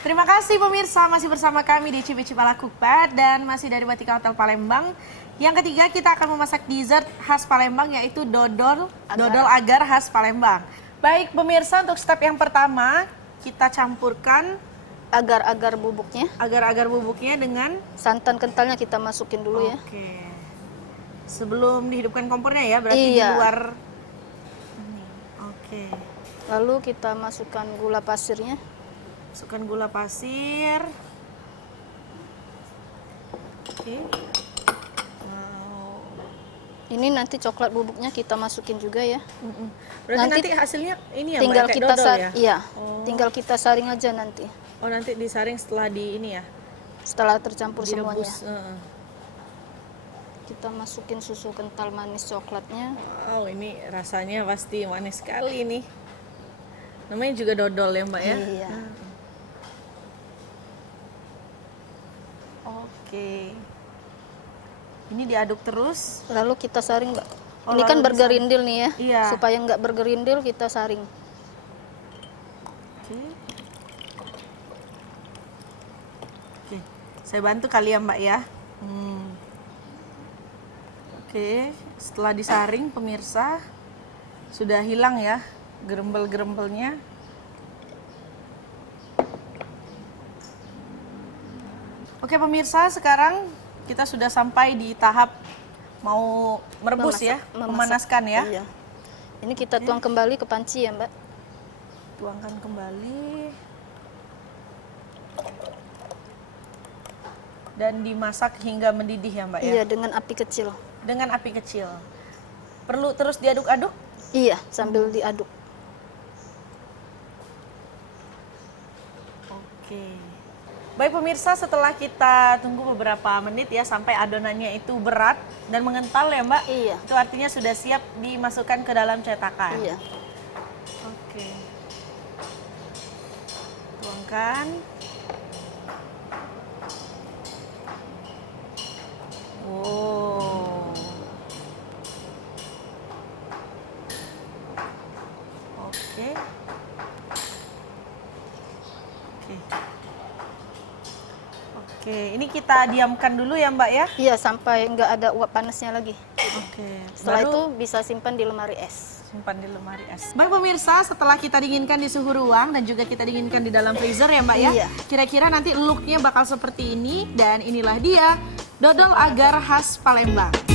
Terima kasih pemirsa, masih bersama kami di Cip-Cip ala Cookpad dan masih dari Batika Hotel Palembang. Yang ketiga kita akan memasak dessert khas Palembang yaitu dodol agar khas Palembang. Baik pemirsa, untuk step yang pertama kita campurkan Agar-agar bubuknya. Agar-agar bubuknya dengan Santan kentalnya kita masukin dulu ya. Oke. Sebelum dihidupkan kompornya ya, berarti di Iya. luar ini. Oke. Lalu kita masukkan gula pasirnya. Masukkan gula pasir. Oke. Wow. Ini nanti coklat bubuknya kita masukin juga ya. Berarti nanti, Nanti hasilnya ini ya, Tinggal Mbak, kayak kita dodol ya? iya. Oh. Tinggal kita saring aja nanti. Oh, nanti disaring setelah di ini ya. Setelah tercampur semuanya. Direbus. Kita masukin susu kental manis coklatnya. Wow, ini rasanya pasti manis sekali nih. Namanya juga dodol ya, Mbak ya? Iya. Oke. Ini diaduk terus. Lalu kita saring, Mbak. Oh, Ini kan lalu bergerindil nih ya. Iya. Supaya nggak bergerindil kita saring. Oke. Oke. Saya bantu kali ya, Mbak ya. Oke, setelah disaring pemirsa sudah hilang ya gerembel-gerembelnya. Oke pemirsa, sekarang kita sudah sampai di tahap mau merebus ya, memanaskan ya. Iya. Ini kita tuang kembali ke panci ya, Mbak. Tuangkan kembali. Dan dimasak hingga mendidih ya, Mbak ya. Iya, dengan api kecil. Dengan api kecil. Perlu terus diaduk-aduk? Iya, sambil diaduk. Oke. Baik pemirsa, setelah kita tunggu beberapa menit ya sampai adonannya itu berat dan mengental ya, Mbak. Iya. Itu artinya sudah siap dimasukkan ke dalam cetakan. Iya. Oke. Tuangkan. Oh. Oke. Oke. Oke, ini kita diamkan dulu ya, Mbak ya. Iya, sampai nggak ada uap panasnya lagi. Oke. Setelah Baru itu bisa simpan di lemari es. simpan di lemari es. Baik pemirsa, setelah kita dinginkan di suhu ruang dan juga kita dinginkan di dalam freezer ya, Mbak ya. Iya. Kira-kira nanti looknya bakal seperti ini dan inilah dia dodol agar khas Palembang.